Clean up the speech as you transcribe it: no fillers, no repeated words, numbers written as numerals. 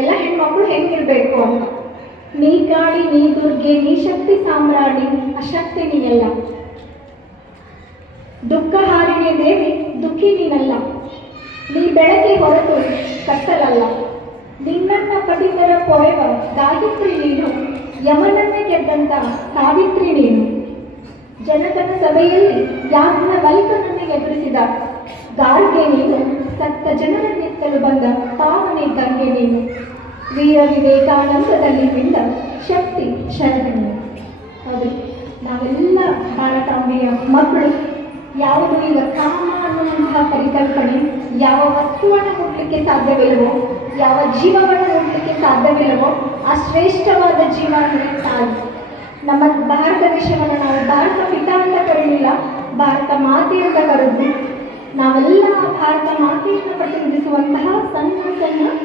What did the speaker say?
ಎಲ್ಲ ಹೆಣ್ಮಕ್ಳು ಹೆಂಗಿರ್ಬೇಕು ಅಂತ. ನೀ ಕಾಳಿ ನೀ ದುರ್ಗೆ ನೀ ಶಕ್ತಿ ಸಾಮ್ರಾಣಿ ಅಶಕ್ತಿ ನೀನೆಲ್ಲ. ದುಃಖ ಹಾರಿಣಿ ದೇವಿ ದುಃಖಿ ನೀನಲ್ಲ. ನೀ ಬೆಳಗ್ಗೆ ಹೊರತು ಕತ್ತಲಲ್ಲ. ನಿನ್ನನ್ನ ಪಡಿತರ ಪೊರೆವ ಗಾಯತ್ರಿ ನೀನು. ಯಮನನ್ನೇ ಗೆದ್ದಂತ ಸಾವಿತ್ರಿ ನೀನು. ಜನಕನ ಸಭೆಯಲ್ಲಿ ಯಾಜ್ಞವಲ್ಕನನ್ನು ಎದುರಿಸಿದ ಗಾರ್ಗೆ ನೀನು. ಸತ್ತ ಜನರನ್ನೆತ್ತಲು ಬಂದ ಪಾವನೆ ಗಂಗೆ ನೀನು. ವೀರ ವಿವೇಕಾನಂದದಲ್ಲಿ ಮಿಂದ ಶಕ್ತಿ ಶರಣಿ. ಹೌದು, ನಾವೆಲ್ಲ ಭಾರತಾಂಬೆಯ ಮಕ್ಕಳು. ಯಾವುದು ಈಗ ಕಾಮ ಅನ್ನುವಂತಹ ಪರಿಕಲ್ಪನೆ ಯಾವ ವಸ್ತುವನ್ನು ಮುಟ್ಲಿಕ್ಕೆ ಸಾಧ್ಯವಿಲ್ಲವೋ, ಯಾವ ಜೀವವನ್ನು ನೋಡಲಿಕ್ಕೆ ಸಾಧ್ಯವಿಲ್ಲವೋ ಆ ಶ್ರೇಷ್ಠವಾದ ಜೀವ ಅಂದರೆ ತಾಯಿ. ನಮ್ಮ ಭಾರತ ದೇಶವನ್ನು ನಾವು ಭಾರತ ಪಿತ ಅಂತ ಕರೀಲಿಲ್ಲ, ಭಾರತ ಮಾತೆ ಅಂತ ಕರೆದು ನಾವೆಲ್ಲ ಭಾರತ ಮಾತೆಯನ್ನು ಪ್ರತಿನಿಧಿಸುವಂತಹ ಸಣ್ಣ ಸಣ್ಣ